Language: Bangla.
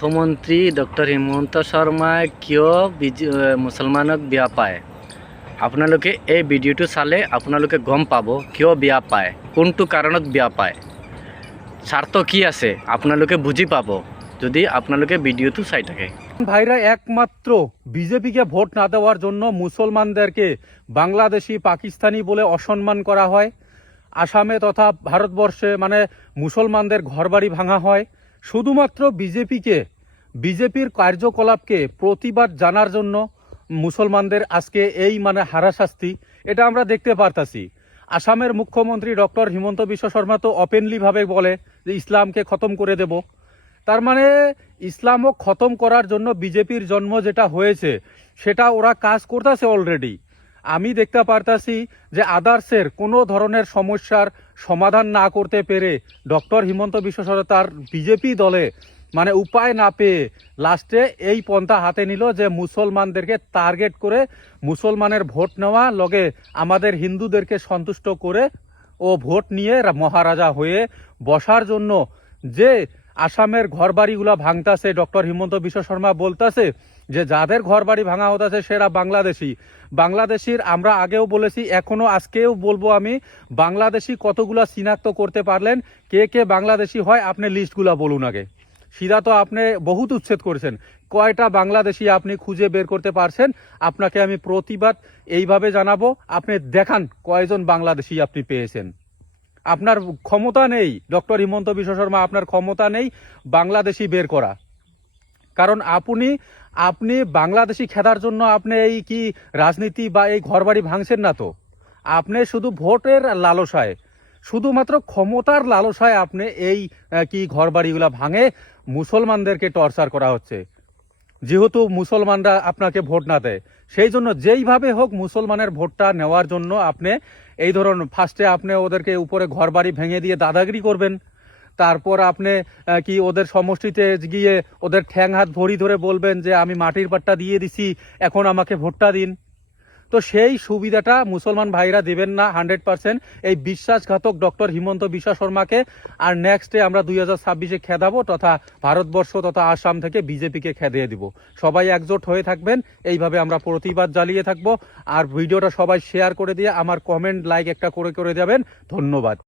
মুখ্যমন্ত্ৰী ডক্টৰ হিমন্ত শৰ্মাই কিয় বিজ মুছলমানক বিয়া পায়? আপোনালোকে এই ভিডিঅ'টো চালে আপোনালোকে গম পাব কিয় বিয়া পায়, কোনটো কাৰণত বিয়া পায়। স্বাৰ্থ কি আছে, আপোনালোকে বুজি পাব যদি আপোনালোকে ভিডিঅ'টো চাই থাকে। ভাইরা একমাত্র বিজেপিকে ভোট না দেওয়ার জন্য মুসলমানদেরকে বাংলাদেশি, পাকিস্তানি বলে অসম্মান করা হয়। আসামে তথা ভারতবর্ষে মানে মুসলমানদের ঘরবাড়ি ভাঙা হয়। শুধুমাত্র বিজেপিকে, বিজেপির কার্যকলাপকে প্রতিবাদ জানার জন্য মুসলমানদের আজকে এই মানে হারাশাস্তি, এটা আমরা দেখতে পারতাছি। আসামের মুখ্যমন্ত্রী ডক্টর হিমন্ত বিশ্ব শর্মা তো ওপেনলিভাবে বলে যে ইসলামকে খতম করে দেব। তার মানে ইসলামও খতম করার জন্য বিজেপির জন্ম যেটা হয়েছে, সেটা ওরা কাজ করতেছে অলরেডি আমি দেখতে পারতাছি যে আদার্সের কোনো ধরনের সমস্যার সমাধান না করতে পেরে ডক্টর হিমন্ত বিশ্ব তার বিজেপি দলে মানে উপায় না পেয়ে লাস্টে এই পন্থা হাতে নিল যে মুসলমানদেরকে টার্গেট করে মুসলমানের ভোট নেওয়া লগে আমাদের হিন্দুদেরকে সন্তুষ্ট করে ও ভোট নিয়ে মহারাজা হয়ে বসার জন্য যে আসামের ঘর ঘরবাড়িগুলা ভাঙতাছে। ডক্টর হিমন্ত বিশ্ব শর্মা বলতাছে যে, যাদের ঘরবাড়ি ভাঙা হতাছে, সেরা বাংলাদেশি। বাংলাদেশির আমরা আগেও বলেছি, এখনও আজকেও বলব আমি, বাংলাদেশি কতগুলা চিনাক্ত করতে পারলেন, কে কে বাংলাদেশি হয়, আপনি লিস্টগুলা বলুন আগে। সিধা তো আপনি বহুত উচ্ছেদ করেছেন। কয়টা বাংলাদেশি আপনি খুঁজে বের করতে পারছেন? আপনাকে আমি প্রতিবাদ এইভাবে জানাব। আপনি দেখান কয়জন বাংলাদেশি আপনি পেয়েছেন। আপনার ক্ষমতা নেই, ডক্টর হিমন্ত বিশ্ব শর্মা, আপনার ক্ষমতা নেই বাংলাদেশি বের করা। কারণ আপনি আপনি বাংলাদেশি খেদার জন্য আপনি এই কি রাজনীতি বা এই ঘরবাড়ি ভাঙছেন না তো? আপনি শুধু ভোটের লালসায়, শুধুমাত্র ক্ষমতার লালসায় আপনি এই কি ঘরবাড়িগুলা ভাঙে, মুসলমানদেরকে টর্চার করা হচ্ছে। যেহেতু মুসলমানরা আপনাকে ভোট না দেয়, সেই জন্য যেইভাবে হোক মুসলমানের ভোটটা নেওয়ার জন্য আপনি এই ধরুন ফার্স্টে আপনি ওদেরকে উপরে ঘর বাড়ি ভেঙে দিয়ে দাদাগিরি করবেন, তারপর আপনি কি ওদের সমষ্টিতে গিয়ে ওদের ঠ্যাং হাত ভরি ধরে বলবেন যে, আমি মাটির পাট্টা দিয়ে দিছি, এখন আমাকে ভোটটা দিন। তো সেই সুবিধাটা মুসলমান ভাইরা দেবেন না, হান্ড্রেড পার্সেন্ট। এই বিশ্বাসঘাতক ডক্টর হিমন্ত বিশ্ব শর্মাকে। আর নেক্সটে আমরা দুই হাজার ছাব্বিশে খেদাবো তথা ভারতবর্ষ তথা আসাম থেকে বিজেপিকে খেদিয়ে দিব। সবাই একজোট হয়ে থাকবেন, এইভাবে আমরা প্রতিবাদ জ্বালিয়ে থাকব। আর ভিডিওটা সবাই শেয়ার করে দিয়ে আমার কমেন্ট লাইক একটা করে করে যাবেন ধন্যবাদ।